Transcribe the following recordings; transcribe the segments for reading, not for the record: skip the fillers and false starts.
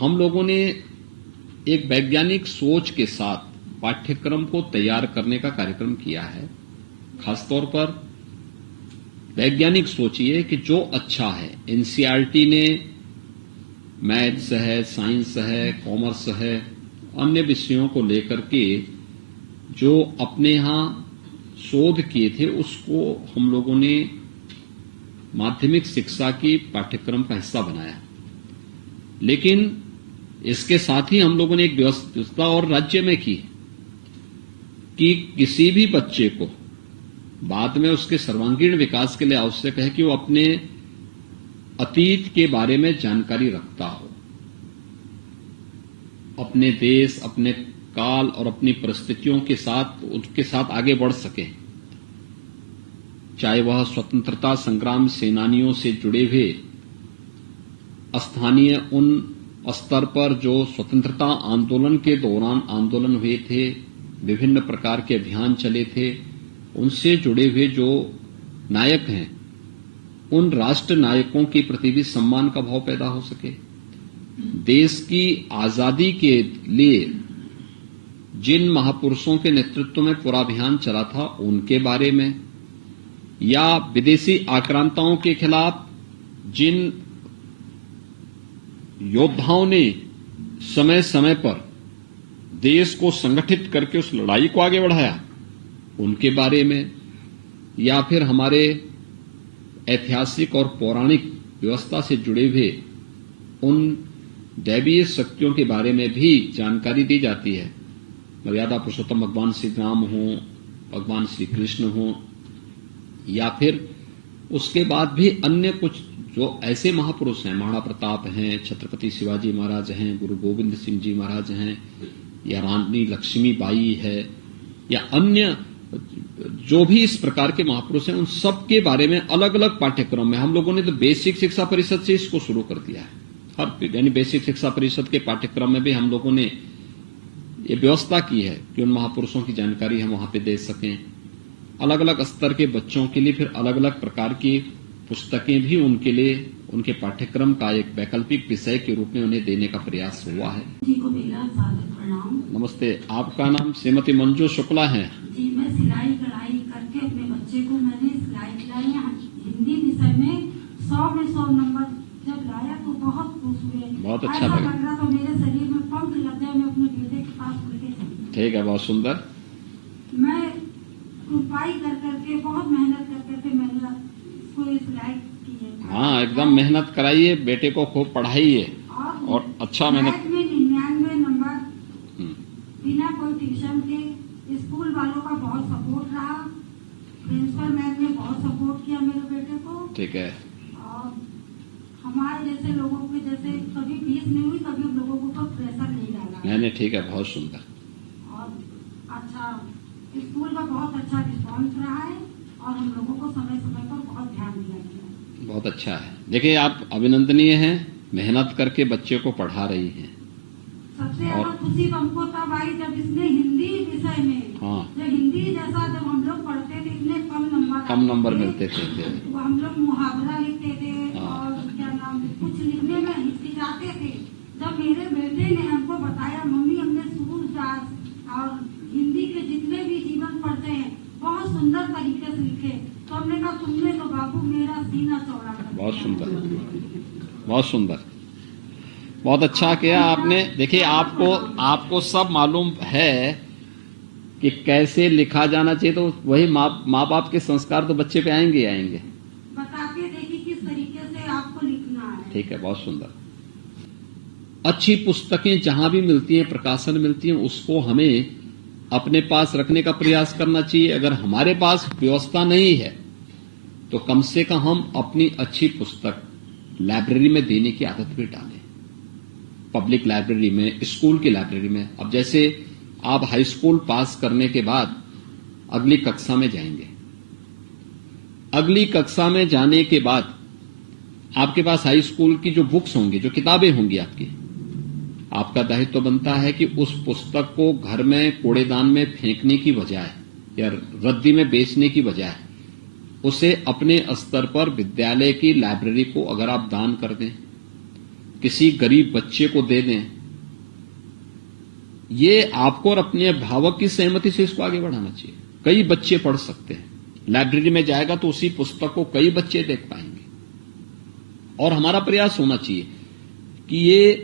हम लोगों ने एक वैज्ञानिक सोच के साथ पाठ्यक्रम को तैयार करने का कार्यक्रम किया है। खासतौर पर वैज्ञानिक सोचिए कि जो अच्छा है, एनसीईआरटी ने मैथ्स है, साइंस है, कॉमर्स है, अन्य विषयों को लेकर के जो अपने यहां शोध किए थे उसको हम लोगों ने माध्यमिक शिक्षा की पाठ्यक्रम का हिस्सा बनाया। लेकिन इसके साथ ही हम लोगों ने एक व्यवस्था और राज्य में की कि किसी भी बच्चे को बाद में उसके सर्वांगीण विकास के लिए आवश्यक है कि वो अपने अतीत के बारे में जानकारी रखता हो, अपने देश, अपने काल और अपनी परिस्थितियों के साथ उनके साथ आगे बढ़ सके, चाहे वह स्वतंत्रता संग्राम सेनानियों से जुड़े हुए स्थानीय उन स्तर पर जो स्वतंत्रता आंदोलन के दौरान आंदोलन हुए थे, विभिन्न प्रकार के अभियान चले थे, उनसे जुड़े हुए जो नायक हैं, उन राष्ट्र नायकों के प्रति भी सम्मान का भाव पैदा हो सके। देश की आजादी के लिए जिन महापुरुषों के नेतृत्व में पूरा अभियान चला था उनके बारे में, या विदेशी आक्रांताओं के खिलाफ जिन योद्धाओं ने समय समय पर देश को संगठित करके उस लड़ाई को आगे बढ़ाया उनके बारे में, या फिर हमारे ऐतिहासिक और पौराणिक व्यवस्था से जुड़े हुए उन दैवीय शक्तियों के बारे में भी जानकारी दी जाती है। मर्यादा पुरुषोत्तम भगवान श्री राम हो, भगवान श्री कृष्ण हो, या फिर उसके बाद भी अन्य कुछ जो ऐसे महापुरुष हैं, महाराणा प्रताप हैं, छत्रपति शिवाजी महाराज हैं, गुरु गोविंद सिंह जी महाराज हैं, या रानी लक्ष्मीबाई है, या अन्य जो भी इस प्रकार के महापुरुष हैं, उन सब के बारे में अलग अलग पाठ्यक्रम में हम लोगों ने तो बेसिक शिक्षा परिषद से इसको शुरू कर दिया है। हर यानी बेसिक शिक्षा परिषद के पाठ्यक्रम में भी हम लोगों ने ये व्यवस्था की है कि उन महापुरुषों की जानकारी हम वहां पे दे सकें। अलग अलग स्तर के बच्चों के लिए फिर अलग अलग प्रकार की पुस्तकें भी उनके लिए उनके पाठ्यक्रम का एक वैकल्पिक विषय के रूप में उन्हें देने का प्रयास हुआ है। जी को मेरा सादर प्रणाम। नमस्ते, आपका नाम श्रीमती मंजू शुक्ला है? जी, मैं सिलाई कढ़ाई करके अपने बच्चे को मैंने सिलाई कढ़ाई हिंदी विषय में 100 में 100 नंबर जब लाया तो बहुत खुश हुए। बहुत अच्छा लगा। लग रहा था मेरे शरीर में पंख लग गए। मैं अपने बेटे के पास लेके चली। ठीक है, बहुत सुंदर। मैं रुपाई कर करके बहुत मेहनत कर करके मैंने इसको सिलाई की है। हाँ, एकदम मेहनत कराइए, बेटे को खूब पढ़ाइए और अच्छा मेहनत। में 99 नंबर बिना कोई ट्यूशन के। स्कूल वालों का बहुत सपोर्ट रहा। प्रिंसिपल मैम ने बहुत सपोर्ट किया मेरे बेटे को। ठीक है। और हमारे जैसे लोगों के जैसे कभी फीस नहीं हुई, कभी लोगों को ऊपर प्रेशर नहीं डाला। नहीं, ठीक है, बहुत सुंदर। और अच्छा, स्कूल का बहुत अच्छा रिस्पॉन्स रहा है और हम लोगों को समय समय पर बहुत ध्यान दिया गया। बहुत अच्छा है। देखिए, आप अभिनंदनीय हैं, मेहनत करके बच्चे को पढ़ा रही हैं। सबसे ज्यादा खुशी हमको तब आई जब इसने हिंदी विषय में, हाँ, जो हिंदी जैसा जब हम लोग पढ़ते थे इतने कम नंबर मिलते थे। तो हम लोग मुहावरा लिखते थे और क्या नाम कुछ लिखने में हिचकिचाते थे। जब मेरे बेटे ने हमको बताया, मम्मी हमने सूरदास और हिंदी के जितने भी जीवन पढ़ते हैं बहुत सुंदर तरीके से लिखे, तो हमने कहा तुमने तो बाबू मेरा सीना चौड़ा कर दिया। बहुत सुंदर, बहुत सुंदर, बहुत अच्छा किया आपने। देखिए, आपको सब मालूम है कि कैसे लिखा जाना चाहिए, तो वही माँ बाप के संस्कार तो बच्चे पे आएंगे। बता के देखिए किस तरीके से आपको लिखना है। ठीक है, बहुत सुंदर। अच्छी पुस्तकें जहां भी मिलती हैं, प्रकाशन मिलती हैं, उसको हमें अपने पास रखने का प्रयास करना चाहिए। अगर हमारे पास व्यवस्था नहीं है तो कम से कम हम अपनी अच्छी पुस्तक लाइब्रेरी में देने की आदत भी डालें। पब्लिक लाइब्रेरी में, स्कूल की लाइब्रेरी में। अब जैसे आप हाई स्कूल पास करने के बाद अगली कक्षा में जाएंगे, अगली कक्षा में जाने के बाद आपके पास हाई स्कूल की जो बुक्स होंगी, जो किताबें होंगी आपका दायित्व तो बनता है कि उस पुस्तक को घर में कूड़ेदान में फेंकने की बजाय या रद्दी में बेचने की बजाय उसे अपने स्तर पर विद्यालय की लाइब्रेरी को अगर आप दान कर दें किसी गरीब बच्चे को दे दें, ये आपको और अपने अभिभावक की सहमति से इसको आगे बढ़ाना चाहिए। कई बच्चे पढ़ सकते हैं, लाइब्रेरी में जाएगा तो उसी पुस्तक को कई बच्चे देख पाएंगे। और हमारा प्रयास होना चाहिए कि ये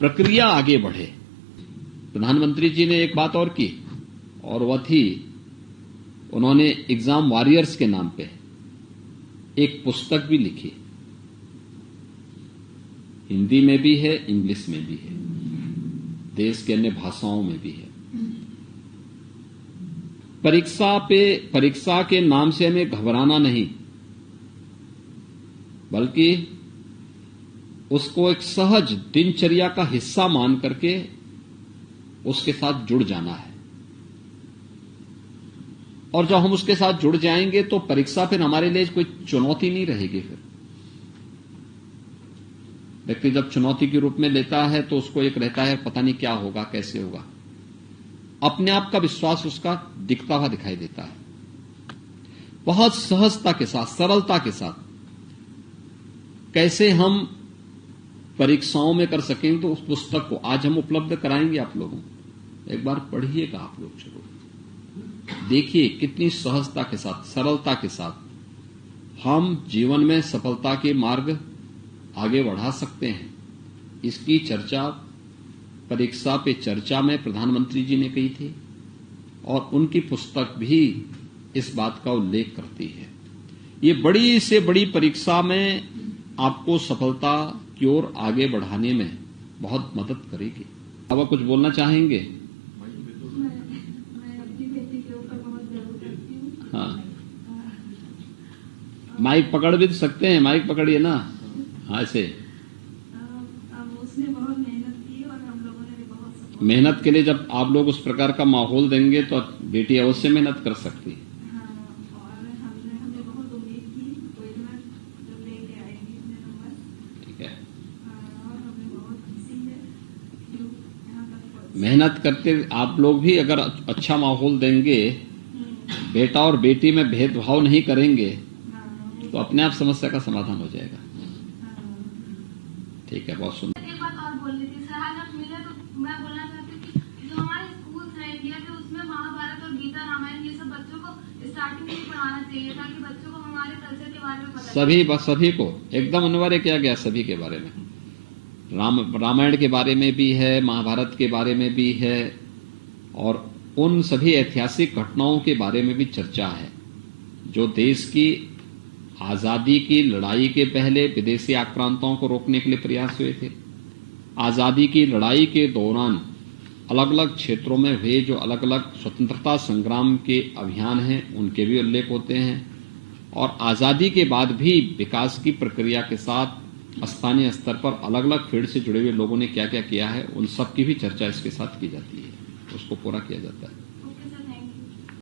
प्रक्रिया आगे बढ़े। प्रधानमंत्री जी ने एक बात और की, और वह थी, उन्होंने एग्जाम वॉरियर्स के नाम पे एक पुस्तक भी लिखी। हिंदी में भी है, इंग्लिश में भी है, देश के अन्य भाषाओं में भी है। परीक्षा के नाम से हमें घबराना नहीं, बल्कि उसको एक सहज दिनचर्या का हिस्सा मान करके उसके साथ जुड़ जाना है। और जब हम उसके साथ जुड़ जाएंगे तो परीक्षा फिर हमारे लिए कोई चुनौती नहीं रहेगी। फिर व्यक्ति जब चुनौती के रूप में लेता है तो उसको एक रहता है पता नहीं क्या होगा, कैसे होगा। अपने आप का विश्वास उसका दिखता हुआ दिखाई देता है। बहुत सहजता के साथ, सरलता के साथ कैसे हम परीक्षाओं में कर सकेंगे, तो उस पुस्तक को आज हम उपलब्ध कराएंगे आप लोगों को। एक बार पढ़िएगा आप लोग, जरूर देखिए कितनी सहजता के साथ, सरलता के साथ हम जीवन में सफलता के मार्ग आगे बढ़ा सकते हैं। इसकी चर्चा परीक्षा पे चर्चा में प्रधानमंत्री जी ने कही थी, और उनकी पुस्तक भी इस बात का उल्लेख करती है। ये बड़ी से बड़ी परीक्षा में आपको सफलता की ओर आगे बढ़ाने में बहुत मदद करेगी। अब आप कुछ बोलना चाहेंगे? मैं अपनी बेटी के ऊपर बहुत गर्व करती हूँ। हाँ, माइक पकड़ भी सकते हैं, माइक पकड़िए ना। हाँ, ऐसे उसने बहुत मेहनत की और हम लोगों ने भी बहुत सपोर्ट। मेहनत के लिए जब आप लोग उस प्रकार का माहौल देंगे तो बेटी अवश्य मेहनत कर सकती है। और हमने बहुत उम्मीद की कोई ना जो लेके आएगी अपने नंबर। ठीक है, और हमें बहुत खुशी है कि यहाँ तक मेहनत करते आप लोग भी अगर अच्छा माहौल देंगे, बेटा और बेटी में भेदभाव नहीं करेंगे, तो अपने आप समस्या का समाधान हो जाएगा। ठीक है, बहुत सुंदर। एक बात और बोलनी थी सर, आज आप मिले तो मैं बोलना चाहती हूँ कि जो हमारे स्कूल्स हैं इंडिया के, उसमें महाभारत और गीता रामायण ये सब बच्चों को स्टार्टिंग में ही पढ़ाना चाहिए, ताकि बच्चों को हमारे कल्चर के बारे में पता सभी को एकदम अनिवार्य किया गया, सभी के बारे में। रामायण के बारे में भी है, महाभारत के बारे में भी है, और उन सभी ऐतिहासिक घटनाओं के बारे में भी चर्चा है जो देश की आजादी की लड़ाई के पहले विदेशी आक्रांताओं को रोकने के लिए प्रयास हुए थे। आजादी की लड़ाई के दौरान अलग अलग क्षेत्रों में हुए जो अलग अलग स्वतंत्रता संग्राम के अभियान हैं, उनके भी उल्लेख होते हैं। और आजादी के बाद भी विकास की प्रक्रिया के साथ स्थानीय स्तर पर अलग अलग फील्ड से जुड़े हुए लोगों ने क्या क्या किया है, उन सब की भी चर्चा इसके साथ की जाती है, उसको पूरा किया जाता है।